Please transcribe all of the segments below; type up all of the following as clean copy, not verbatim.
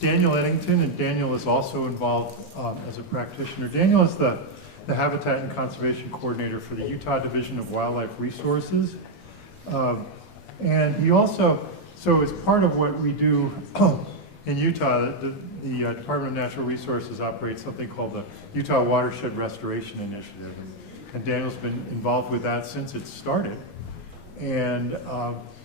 Daniel Eddington, and Daniel is also involved as a practitioner. Daniel is the Habitat and Conservation Coordinator for the Utah Division of Wildlife Resources. And he also, so as part of what we do in Utah, the Department of Natural Resources operates something called the Utah Watershed Restoration Initiative. And Daniel's been involved with that since it started. And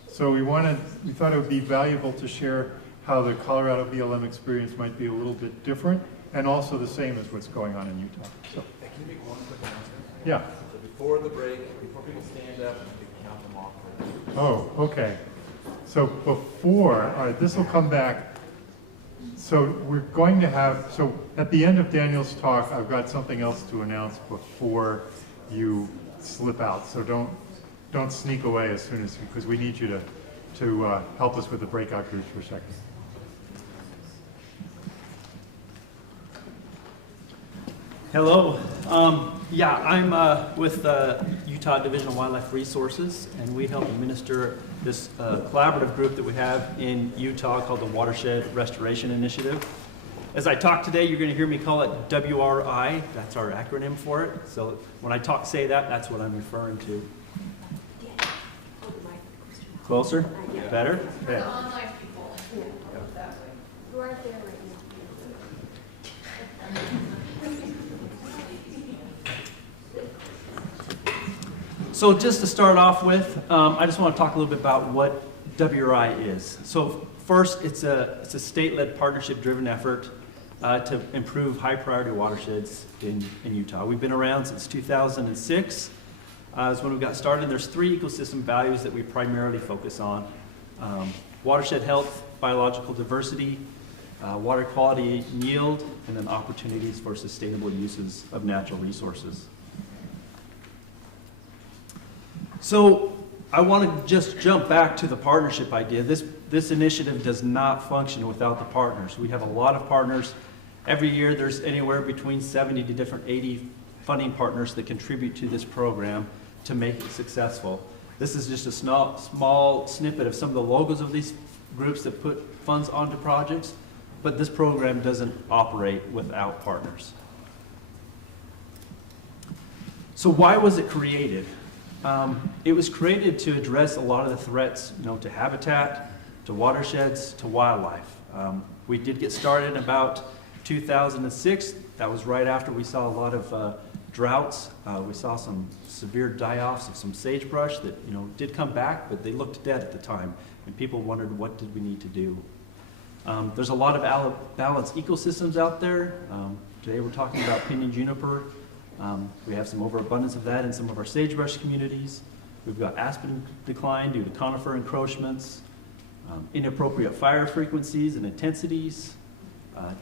so we thought it would be valuable to share how the Colorado BLM experience might be a little bit different and also the same as what's going on in Utah. So, Hey, can you make one quick announcement? yeah. So before the break, before people stand up, you can count them off. Oh, okay. So before, all right, this will come back. So we're going to have, so at the end of Daniel's talk, I've got something else to announce before you slip out. So don't sneak away as soon as, because we need you to help us with the breakout groups for a second. Hello. Yeah, I'm with Utah Division of Wildlife Resources, and we help administer this collaborative group that we have in Utah called the Watershed Restoration Initiative. As I talk today, you're going to hear me call it WRI. That's our acronym for it. So when I say that, that's what I'm referring to. Closer? Better? For the online people. That way. Who aren't there right now? So just to start off with, I just want to talk a little bit about what WRI is. So first, it's a state-led partnership-driven effort to improve high-priority watersheds in Utah. We've been around since 2006. Is when we got started. There's 3 ecosystem values that we primarily focus on. Watershed health, biological diversity, water quality and yield, and then opportunities for sustainable uses of natural resources. So I want to just jump back to the partnership idea. This initiative does not function without the partners. We have a lot of partners. Every year there's anywhere between 70 to 80 funding partners that contribute to this program to make it successful. This is just a small snippet of some of the logos of these groups that put funds onto projects, but this program doesn't operate without partners. So why was it created? It was created to address a lot of the threats, to habitat, to watersheds, to wildlife. We did get started in about 2006. That was right after we saw a lot of droughts. We saw some severe die-offs of some sagebrush that did come back, but they looked dead at the time, and people wondered, what did we need to do? There's a lot of balanced ecosystems out there. Today we're talking about Pinyon-Juniper. We have some overabundance of that in some of our sagebrush communities. We've got aspen decline due to conifer encroachments, inappropriate fire frequencies and intensities,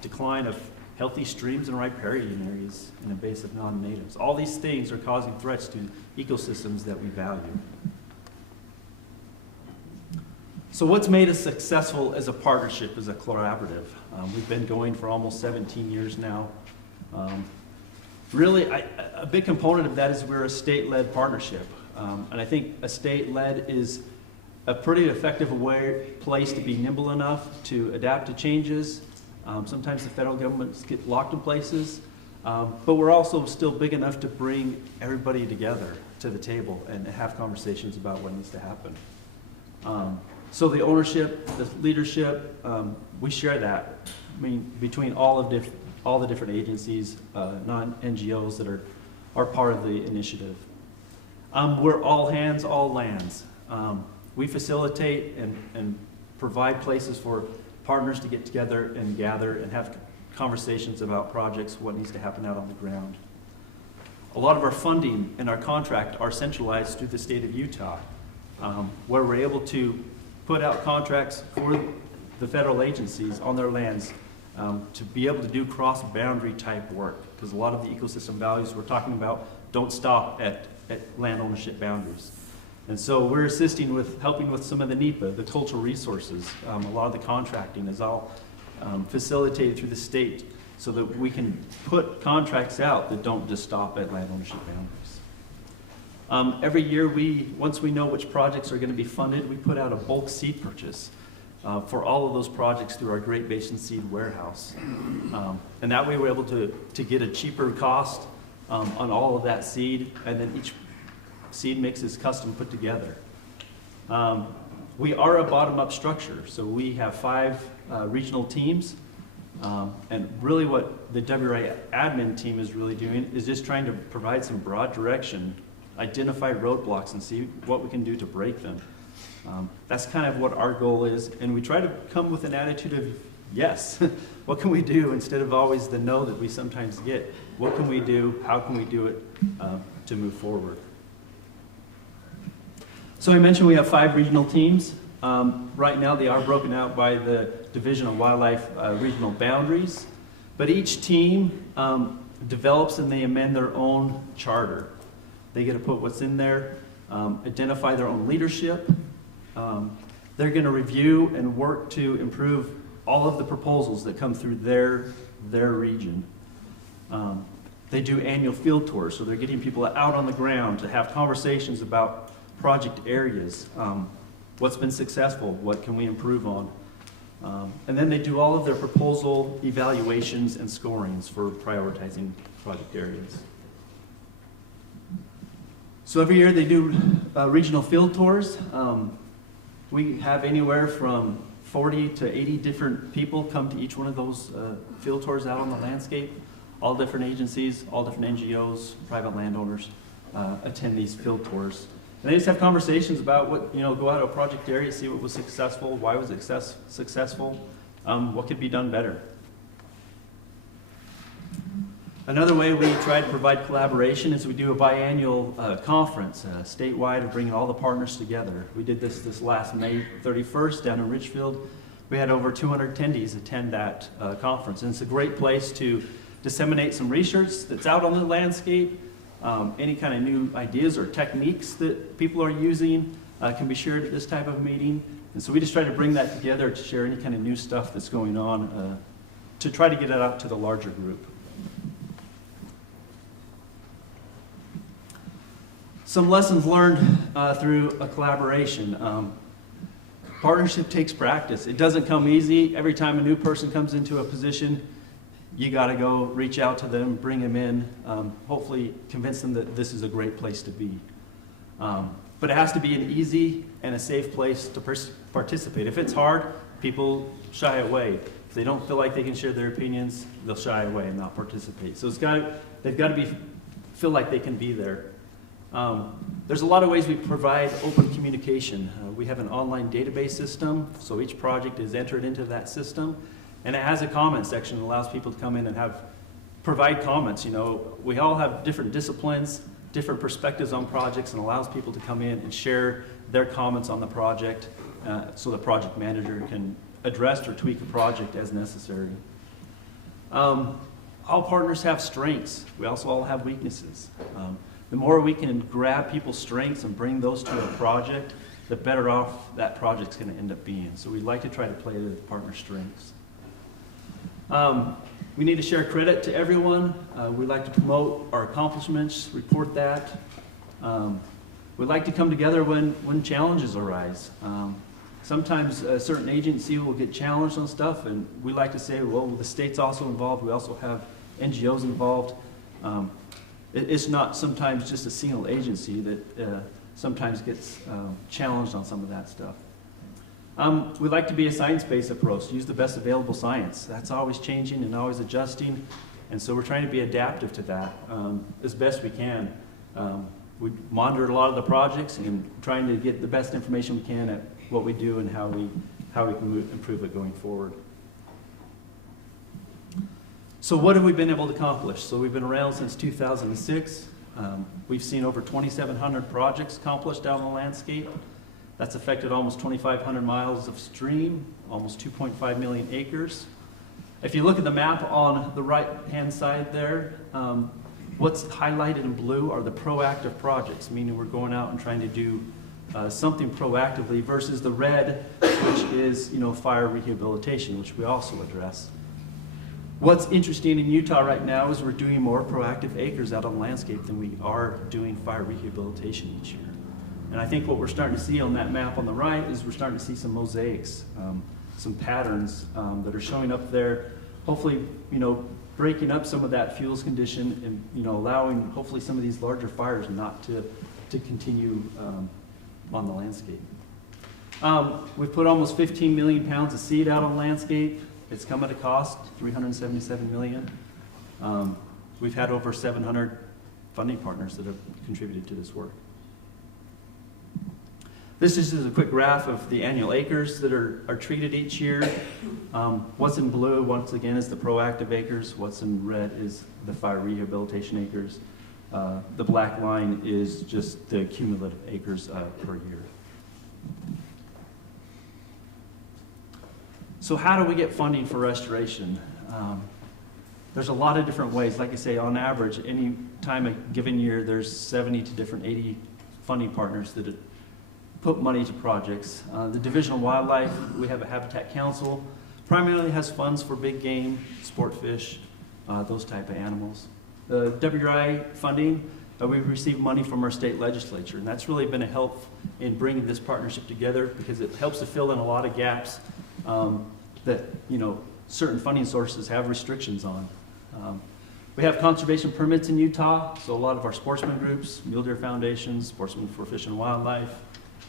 decline of healthy streams and riparian areas and invasive non-natives. All these things are causing threats to ecosystems that we value. So what's made us successful as a partnership, as a collaborative? We've been going for almost 17 years now. Really, a big component of that is we're a state-led partnership. And I think a state-led is a pretty effective place to be nimble enough to adapt to changes. Sometimes the federal governments get locked in places, but we're also still big enough to bring everybody together to the table and have conversations about what needs to happen. So the ownership, the leadership, we share that. I mean, between all the different agencies, non-NGOs that are part of the initiative. We're all hands, all lands. We facilitate and provide places for partners to get together and gather and have conversations about projects, what needs to happen out on the ground. A lot of our funding and our contract are centralized through the state of Utah, where we're able to put out contracts for the federal agencies on their lands to be able to do cross-boundary type work, because a lot of the ecosystem values we're talking about don't stop at land ownership boundaries. And so we're assisting with helping with some of the NEPA, the cultural resources. A lot of the contracting is all facilitated through the state so that we can put contracts out that don't just stop at land ownership boundaries. Every year, once we know which projects are going to be funded, we put out a bulk seed purchase. for all of those projects through our Great Basin Seed Warehouse. And that way we're able to get a cheaper cost on all of that seed, and then each seed mix is custom put together. We are a bottom-up structure, so we have 5 regional teams. And really what the WRA admin team is really doing is just trying to provide some broad direction, identify roadblocks, and see what we can do to break them. That's kind of what our goal is, and we try to come with an attitude of yes, what can we do, instead of always the no that we sometimes get. What can we do, how can we do it to move forward? So I mentioned we have 5 regional teams. Right now they are broken out by the Division of Wildlife regional boundaries, but each team develops and they amend their own charter. They get to put what's in there, identify their own leadership. They're going to review and work to improve all of the proposals that come through their region. They do annual field tours, so they're getting people out on the ground to have conversations about project areas. What's been successful? What can we improve on? And then they do all of their proposal evaluations and scorings for prioritizing project areas. So every year they do regional field tours. We have anywhere from 40 to 80 different people come to each one of those field tours out on the landscape. All different agencies, all different NGOs, private landowners attend these field tours. And they just have conversations about what, go out to a project area, see what was successful, why was it successful, what could be done better. Another way we try to provide collaboration is we do a biannual conference, statewide, of bringing all the partners together. We did this last May 31st down in Richfield. We had over 200 attendees attend that conference, and it's a great place to disseminate some research that's out on the landscape. Any kind of new ideas or techniques that people are using can be shared at this type of meeting. And so we just try to bring that together to share any kind of new stuff that's going on to try to get it out to the larger group. Some lessons learned through a collaboration. Partnership takes practice. It doesn't come easy. Every time a new person comes into a position, you got to go reach out to them, bring them in, hopefully convince them that this is a great place to be. But it has to be an easy and a safe place to participate. If it's hard, people shy away. If they don't feel like they can share their opinions, they'll shy away and not participate. So they've got to feel like they can be there. There's a lot of ways we provide open communication. We have an online database system, so each project is entered into that system. And it has a comment section that allows people to come in and provide comments. We all have different disciplines, different perspectives on projects, and allows people to come in and share their comments on the project so the project manager can address or tweak a project as necessary. All partners have strengths. We also all have weaknesses. The more we can grab people's strengths and bring those to a project, the better off that project's going to end up being. So we like to try to play to the partner strengths. We need to share credit to everyone. We like to promote our accomplishments, report that. We like to come together when challenges arise. Sometimes a certain agency will get challenged on stuff, and we like to say, well, the state's also involved. We also have NGOs involved. It's not sometimes just a single agency that sometimes gets challenged on some of that stuff. We like to be a science-based approach, use the best available science. That's always changing and always adjusting, and so we're trying to be adaptive to that as best we can. We monitor a lot of the projects and trying to get the best information we can at what we do and how we can improve it going forward. So what have we been able to accomplish? So we've been around since 2006. We've seen over 2,700 projects accomplished out on the landscape. That's affected almost 2,500 miles of stream, almost 2.5 million acres. If you look at the map on the right-hand side there, what's highlighted in blue are the proactive projects, meaning we're going out and trying to do something proactively, versus the red, which is fire rehabilitation, which we also address. What's interesting in Utah right now is we're doing more proactive acres out on the landscape than we are doing fire rehabilitation each year. And I think what we're starting to see on that map on the right is we're starting to see some mosaics, some patterns that are showing up there. Hopefully, breaking up some of that fuels condition and, allowing hopefully some of these larger fires not to continue on the landscape. We've put almost 15 million pounds of seed out on landscape. It's come at a cost, $377 million. We've had over 700 funding partners that have contributed to this work. This is just a quick graph of the annual acres that are treated each year. What's in blue, once again, is the proactive acres. What's in red is the fire rehabilitation acres. The black line is just the cumulative acres per year. So how do we get funding for restoration? There's a lot of different ways. Like I say, on average, any time a given year, there's 70 to different 80 funding partners that put money to projects. The Division of Wildlife, we have a Habitat Council, primarily has funds for big game, sport fish, those type of animals. The WRI funding, we've received money from our state legislature, and that's really been a help in bringing this partnership together because it helps to fill in a lot of gaps that certain funding sources have restrictions on. We have conservation permits in Utah, so a lot of our sportsman groups, Mule Deer Foundation, Sportsmen for Fish and Wildlife,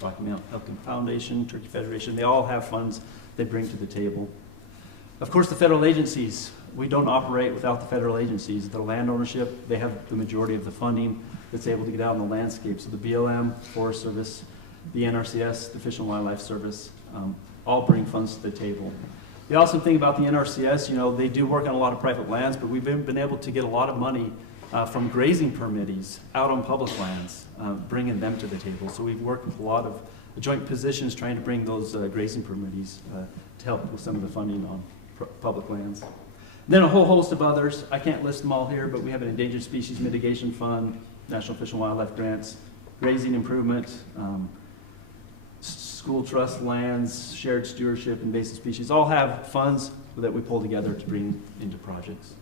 Rocky Mountain Elk Foundation, Turkey Federation, they all have funds they bring to the table. Of course, the federal agencies, we don't operate without the federal agencies. The land ownership, they have the majority of the funding that's able to get out in the landscape. So the BLM, Forest Service, the NRCS, the Fish and Wildlife Service, all bring funds to the table. The awesome thing about the NRCS, they do work on a lot of private lands, but we've been able to get a lot of money from grazing permittees out on public lands, bringing them to the table. So we've worked with a lot of joint positions trying to bring those grazing permittees to help with some of the funding on public lands. And then a whole host of others. I can't list them all here, but we have an Endangered Species Mitigation Fund, National Fish and Wildlife Grants, grazing improvement, school trust lands, shared stewardship, invasive species, all have funds that we pull together to bring into projects.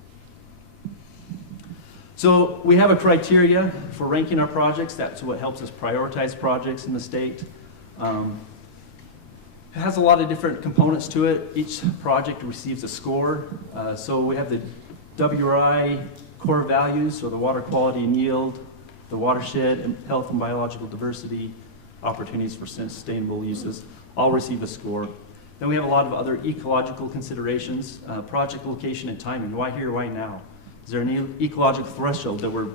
So we have a criteria for ranking our projects. That's what helps us prioritize projects in the state. It has a lot of different components to it. Each project receives a score. So we have the WRI core values, so the water quality and yield, the watershed, and health and biological diversity, opportunities for sustainable uses, all receive a score. Then we have a lot of other ecological considerations, project location and timing. Why here, why now? Is there an ecological threshold that we're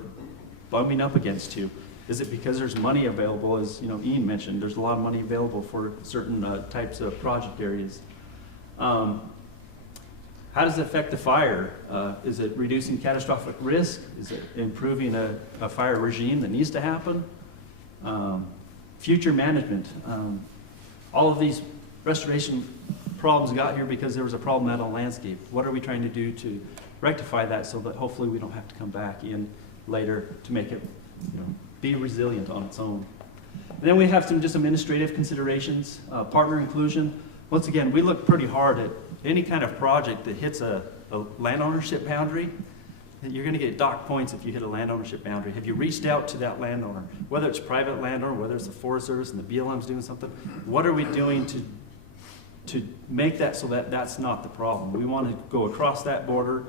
bumping up against to? Is it because there's money available? As Ian mentioned, there's a lot of money available for certain types of project areas. How does it affect the fire? Is it reducing catastrophic risk? Is it improving a fire regime that needs to happen? Future management. All of these restoration problems got here because there was a problem out on landscape. What are we trying to do to rectify that so that hopefully we don't have to come back in later to make it be resilient on its own? And then we have some just administrative considerations. Partner inclusion. Once again, we look pretty hard at any kind of project that hits a land ownership boundary. You're going to get dock points if you hit a land ownership boundary. Have you reached out to that landowner? Whether it's private landowner, whether it's the Forest Service and the BLM's doing something, what are we doing to make that so that that's not the problem? We want to go across that border.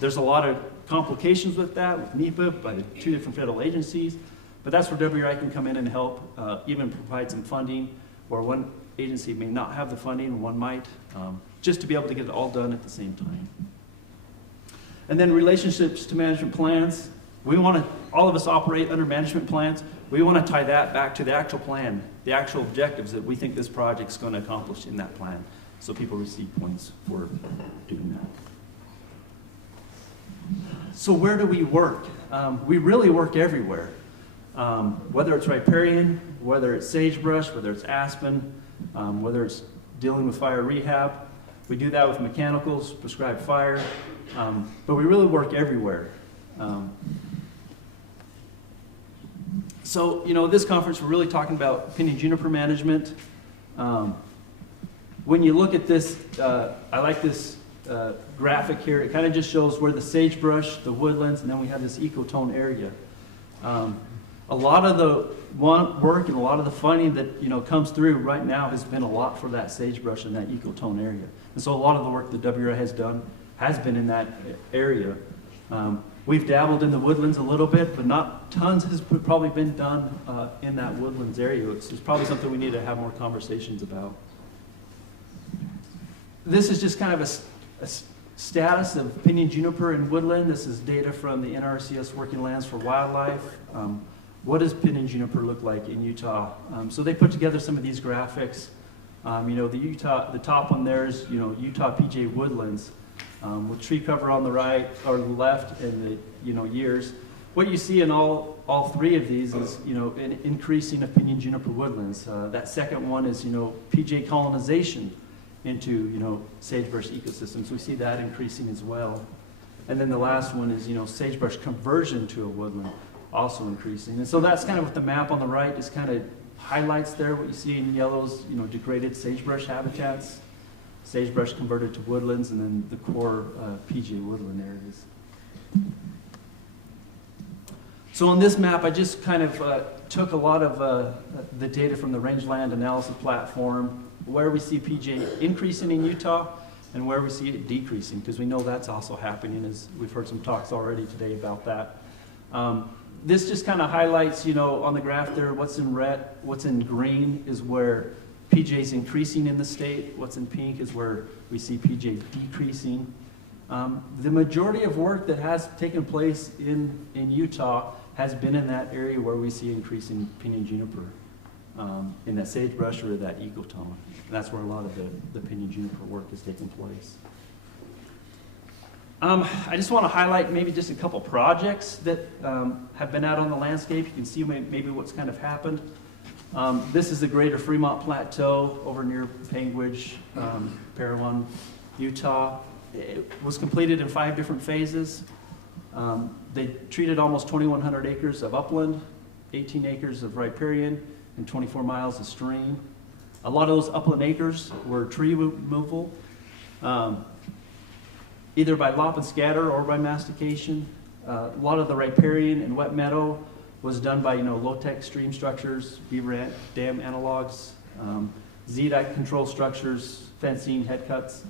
There's a lot of complications with that, with NEPA, by the two different federal agencies, but that's where WRI can come in and help, even provide some funding, where one agency may not have the funding, and one might, just to be able to get it all done at the same time. And then relationships to management plans. We want to, all of us operate under management plans. We want to tie that back to the actual plan, the actual objectives that we think this project's going to accomplish in that plan, so people receive points for doing that. So where do we work? We really work everywhere. Whether it's riparian, whether it's sagebrush, whether it's aspen, whether it's dealing with fire rehab. We do that with mechanicals, prescribed fire, but we really work everywhere. So, this conference, we're really talking about Pinyon-Juniper management. When you look at this, I like this graphic here. It kind of just shows where the sagebrush, the woodlands, and then we have this ecotone area. A lot of the work and a lot of the funding that, you know, comes through right now has been a lot for that sagebrush and that ecotone area. And so a lot of the work that WRA has done has been in that area. We've dabbled in the woodlands a little bit, but not tons has probably been done in that woodlands area. It's probably something we need to have more conversations about. This is just kind of a status of Pinyon-Juniper and woodland. This is data from the NRCS Working Lands for Wildlife. What does Pinyon-Juniper look like in Utah? So they put together some of these graphics. You know, the top one there is, you know, Utah PJ woodlands with tree cover on the right or the left and the, you know, years. What you see in all three of these is, you know, an increasing of Pinyon-Juniper woodlands. That second one is, you know, PJ colonization into, you know, sagebrush ecosystems. We see that increasing as well. And then the last one is, you know, sagebrush conversion to a woodland, also increasing. And so that's kind of what the map on the right just kind of highlights there. What you see in yellows, you know, degraded sagebrush habitats, sagebrush converted to woodlands, and then the core PJ woodland areas. So on this map, I just kind of took a lot of the data from the rangeland analysis platform, where we see PJ increasing in Utah and where we see it decreasing, because we know that's also happening, as we've heard some talks already today about that. This just kind of highlights, you know, on the graph there, what's in red, what's in green is where PJ is increasing in the state. What's in pink is where we see PJ decreasing. The majority of work that has taken place in Utah has been in that area where we see increasing Pinyon-Juniper, in that sagebrush or that ecotone. That's where a lot of the Pinyon-Juniper work has taken place. I just want to highlight maybe just a couple projects that have been out on the landscape. You can see maybe what's kind of happened. This is the Greater Fremont Plateau over near Panguitch, Parowan, Utah. It was completed in 5 different phases. They treated almost 2,100 acres of upland, 18 acres of riparian, and 24 miles of stream. A lot of those upland acres were tree removal, either by lop and scatter or by mastication. A lot of the riparian and wet meadow was done by, you know, low-tech stream structures, beaver dam analogs, Z-dike control structures, fencing, head cuts.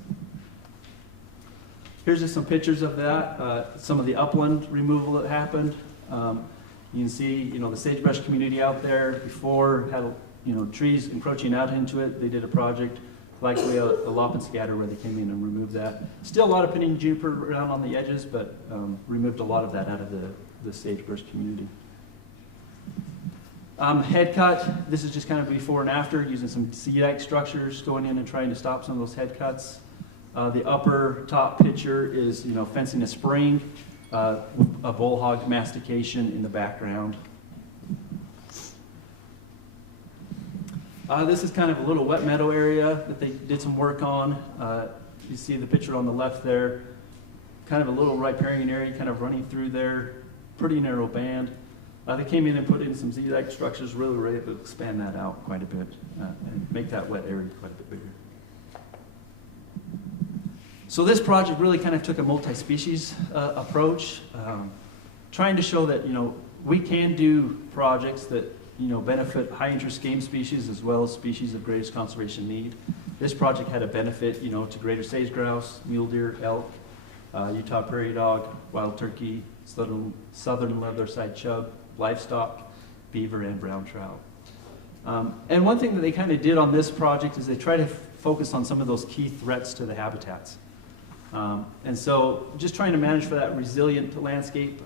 Here's just some pictures of that, some of the upland removal that happened. You can see, you know, the sagebrush community out there before had, you know, trees encroaching out into it. They did a project, likely a lop and scatter, where they came in and removed that. Still a lot of Pinyon-Juniper around on the edges, but removed a lot of that out of the sagebrush community. Head cut, this is just kind of before and after, using some Z-dike structures, going in and trying to stop some of those head cuts. The upper top picture is, you know, fencing a spring, a bull hog mastication in the background. This is kind of a little wet meadow area that they did some work on. You see the picture on the left there, kind of a little riparian area kind of running through there, pretty narrow band. They came in and put in some Z-dike structures, really were able to expand that out quite a bit and make that wet area quite a bit bigger. So this project really kind of took a multi-species approach, trying to show that, you know, we can do projects that, you know, benefit high-interest game species as well as species of greatest conservation need. This project had a benefit, you know, to greater sage grouse, mule deer, elk, Utah prairie dog, wild turkey, southern leather-side chub, livestock, beaver, and brown trout. And one thing that they kind of did on this project is they tried to focus on some of those key threats to the habitats. And so just trying to manage for that resilient landscape.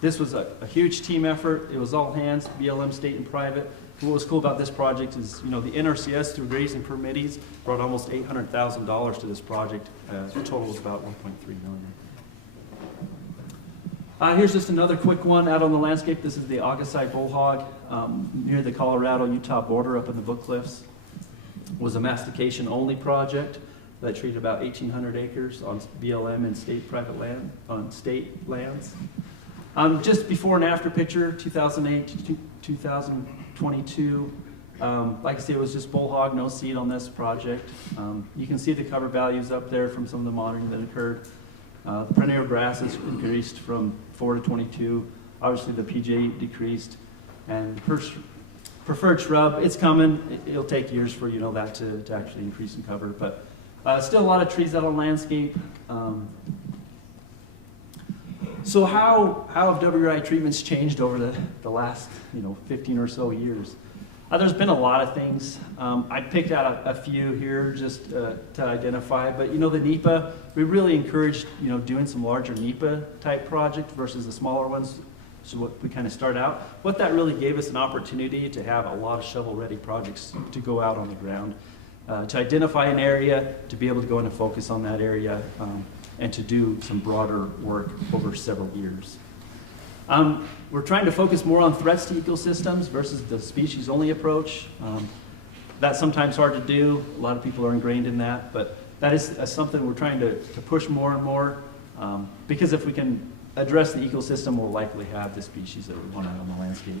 This was a huge team effort. It was all hands, BLM, state, and private. What was cool about this project is, you know, the NRCS through grazing permittees brought almost $800,000 to this project. The total was about $1.3 million. Here's just another quick one out on the landscape. This is the August-side bull hog near the Colorado-Utah border up in the Book Cliffs. It was a mastication-only project that treated about 1,800 acres on BLM and state private land, on state lands. Just before and after picture, 2008 to 2022. Like I say, it was just bull hog, no seed on this project. You can see the cover values up there from some of the monitoring that occurred. The perennial grasses increased from 4 to 22. Obviously the PJ decreased. And preferred shrub, it's coming. It'll take years for that to actually increase in cover, but still a lot of trees out on landscape. So how have WRI treatments changed over the last 15 or so years? There's been a lot of things. I picked out a few here just to identify, but the NEPA, we really encouraged doing some larger NEPA type projects versus the smaller ones. So what we kind of start out. What that really gave us an opportunity to have a lot of shovel-ready projects to go out on the ground, to identify an area, to be able to go in and focus on that area, and to do some broader work over several years. We're trying to focus more on threats to ecosystems versus the species-only approach. That's sometimes hard to do. A lot of people are ingrained in that, but that is something we're trying to push more and more, because if we can address the ecosystem, we'll likely have the species that we want out on the landscape.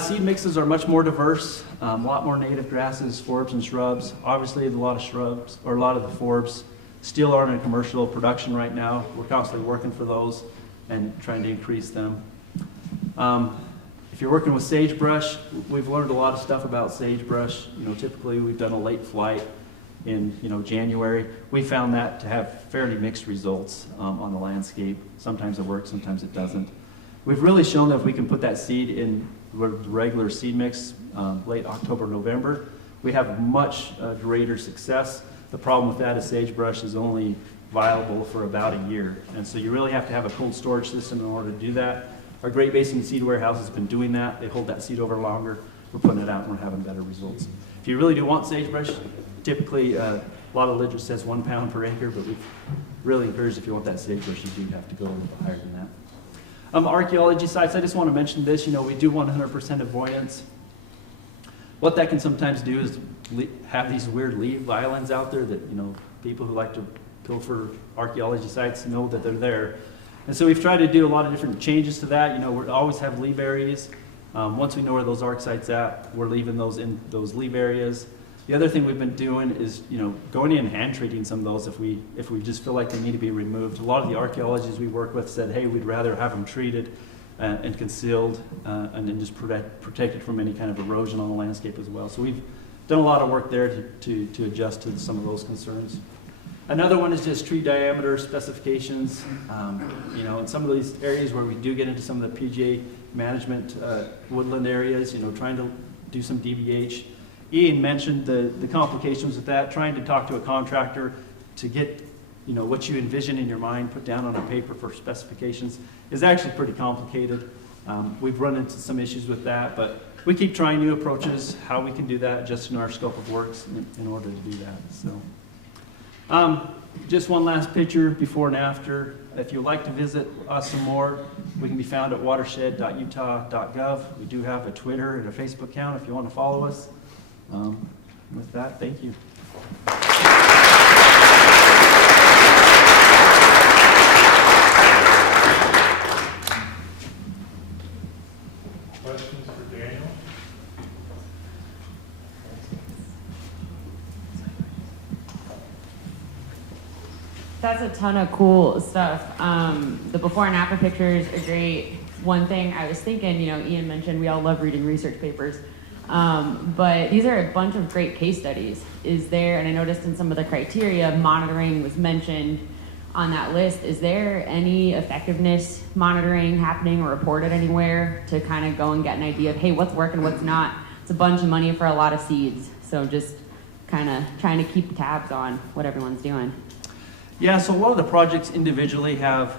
Seed mixes are much more diverse, a lot more native grasses, forbs, and shrubs. Obviously, a lot of shrubs, or a lot of the forbs, still aren't in commercial production right now. We're constantly working for those and trying to increase them. If you're working with sagebrush, we've learned a lot of stuff about sagebrush. Typically we've done a late flight in January. We found that to have fairly mixed results on the landscape. Sometimes it works, sometimes it doesn't. We've really shown that if we can put that seed in regular seed mix late October, November, we have much greater success. The problem with that is sagebrush is only viable for about a year. And so you really have to have a cold storage system in order to do that. Our Great Basin Seed Warehouse has been doing that. They hold that seed over longer. We're putting it out and we're having better results. If you really do want sagebrush, typically a lot of literature says 1 pound per acre, but we've really encouraged if you want that sagebrush, you do have to go a little bit higher than that. Archaeology sites, I just want to mention this, we do 100% avoidance. What that can sometimes do is have these weird leave islands out there that, people who like to pilfer archaeology sites know that they're there. And so we've tried to do a lot of different changes to that. We always have leave areas. Once we know where those arc sites at, we're leaving those in those leave areas. The other thing we've been doing is, going in and hand treating some of those if we just feel like they need to be removed. A lot of the archaeologists we work with said, hey, we'd rather have them treated and concealed and then just protected from any kind of erosion on the landscape as well. So we've done a lot of work there to adjust to some of those concerns. Another one is just tree diameter specifications. In some of these areas where we do get into some of the PGA management woodland areas, trying to do some DBH. Ian mentioned the complications with that, trying to talk to a contractor to get what you envision in your mind put down on a paper for specifications is actually pretty complicated. We've run into some issues with that, but we keep trying new approaches, how we can do that just in our scope of works in order to do that. So, just one last picture before and after. If you'd like to visit us some more, we can be found at watershed.utah.gov. We do have a Twitter and a Facebook account if you want to follow us. With that, thank you. Questions for Daniel? That's a ton of cool stuff. The before and after pictures are great. One thing I was thinking, Ian mentioned we all love reading research papers, but these are a bunch of great case studies. Is there, and I noticed in some of the criteria, monitoring was mentioned on that list. Is there any effectiveness monitoring happening or reported anywhere to kind of go and get an idea of, hey, what's working, what's not? It's a bunch of money for a lot of seeds. So just kind of trying to keep tabs on what everyone's doing. Yeah, so a lot of the projects individually have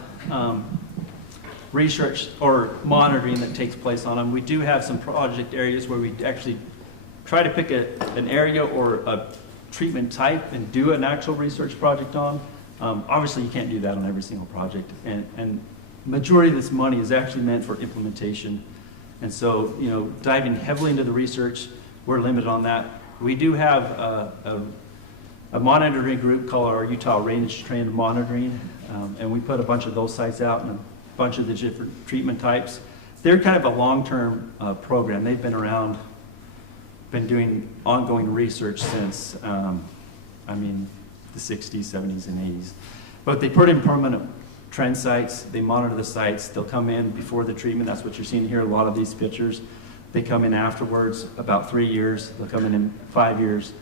research or monitoring that takes place on them. We do have some project areas where we actually try to pick an area or a treatment type and do an actual research project on. Obviously, you can't do that on every single project, and majority of this money is actually meant for implementation. And so, diving heavily into the research, we're limited on that. We do have a monitoring group called our Utah Range Trend Monitoring, and we put a bunch of those sites out and a bunch of the different treatment types. They're kind of a long-term program. They've been around, been doing ongoing research since, the 60s, 70s, and 80s. But they put in permanent trend sites. They monitor the sites. They'll come in before the treatment. That's what you're seeing here, a lot of these pictures. They come in afterwards, about 3 years. They'll come in 5 years,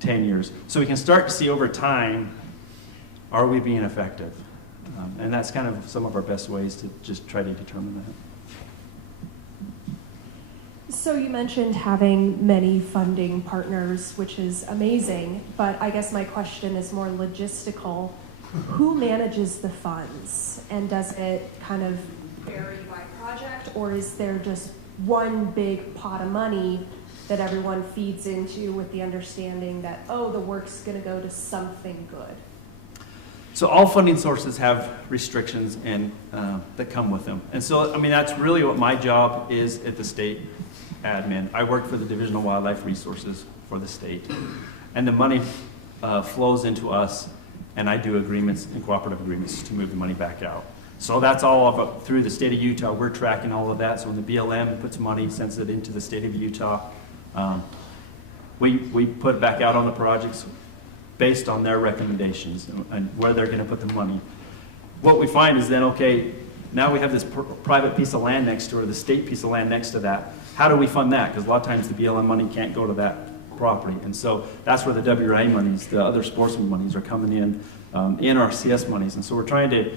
10 years. So we can start to see over time, are we being effective? And that's kind of some of our best ways to just try to determine that. So you mentioned having many funding partners, which is amazing, but I guess my question is more logistical. Who manages the funds? And does it kind of vary by project, or is there just one big pot of money that everyone feeds into with the understanding that, oh, the work's going to go to something good? So all funding sources have restrictions and that come with them. And so, I mean, that's really what my job is at the state admin. I work for the Division of Wildlife Resources for the state. And the money flows into us, and I do agreements and cooperative agreements to move the money back out. So that's all up through the state of Utah. We're tracking all of that. So when the BLM puts money, sends it into the state of Utah, we put it back out on the projects based on their recommendations and where they're going to put the money. What we find is then, okay, now we have this private piece of land next to it, or the state piece of land next to that. How do we fund that? Because a lot of times the BLM money can't go to that property. And so that's where the WRA monies, the other sportsman monies are coming in NRCS monies. And so we're trying to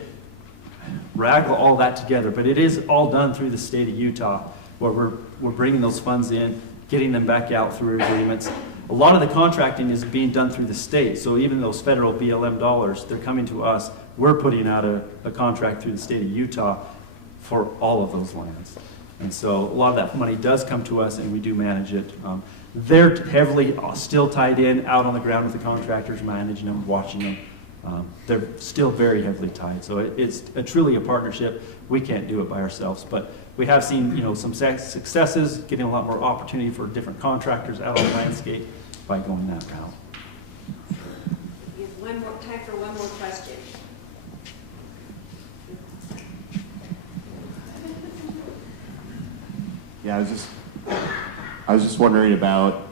wrangle all that together. But it is all done through the state of Utah, where we're bringing those funds in, getting them back out through agreements. A lot of the contracting is being done through the state. So even those federal BLM dollars, they're coming to us. We're putting out a contract through the state of Utah for all of those lands. And so a lot of that money does come to us, and we do manage it. They're heavily still tied in, out on the ground with the contractors, managing them, watching them. They're still very heavily tied. So it's truly a partnership. We can't do it by ourselves, but we have seen, some successes, getting a lot more opportunity for different contractors out on the landscape by going that route. We have time for one more question. Yeah, I was just wondering about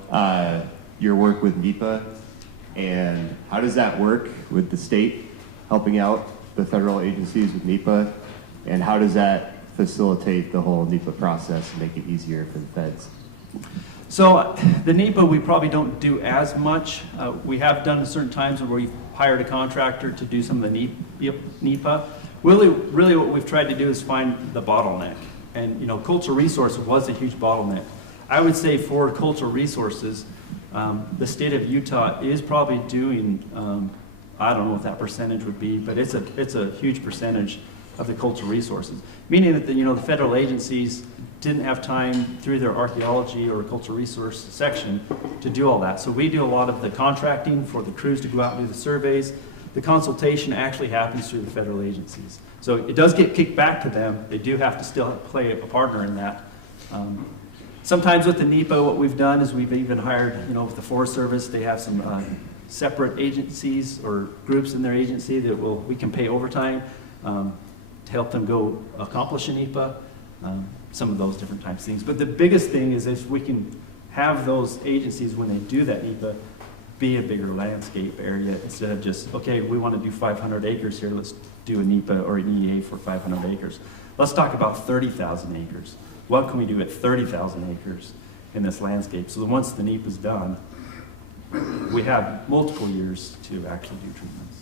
your work with NEPA, and how does that work with the state helping out the federal agencies with NEPA, and how does that facilitate the whole NEPA process and make it easier for the feds? So the NEPA, we probably don't do as much. We have done at certain times where we've hired a contractor to do some of the NEPA. Really what we've tried to do is find the bottleneck. And cultural resource was a huge bottleneck. I would say for cultural resources, the state of Utah is probably doing, I don't know what that percentage would be, but it's a huge percentage of the cultural resources. Meaning that the federal agencies didn't have time through their archaeology or cultural resource section to do all that. So we do a lot of the contracting for the crews to go out and do the surveys. The consultation actually happens through the federal agencies. So it does get kicked back to them. They do have to still play a partner in that. Sometimes with the NEPA, what we've done is we've even hired, with the Forest Service, they have some separate agencies or groups in their agency that we can pay overtime to help them go accomplish a NEPA, some of those different types of things. But the biggest thing is if we can have those agencies, when they do that NEPA, be a bigger landscape area instead of just, okay, we want to do 500 acres here, let's do a NEPA or an EA for 500 acres. Let's talk about 30,000 acres. What can we do at 30,000 acres in this landscape? So once the NEPA is done, we have multiple years to actually do treatments.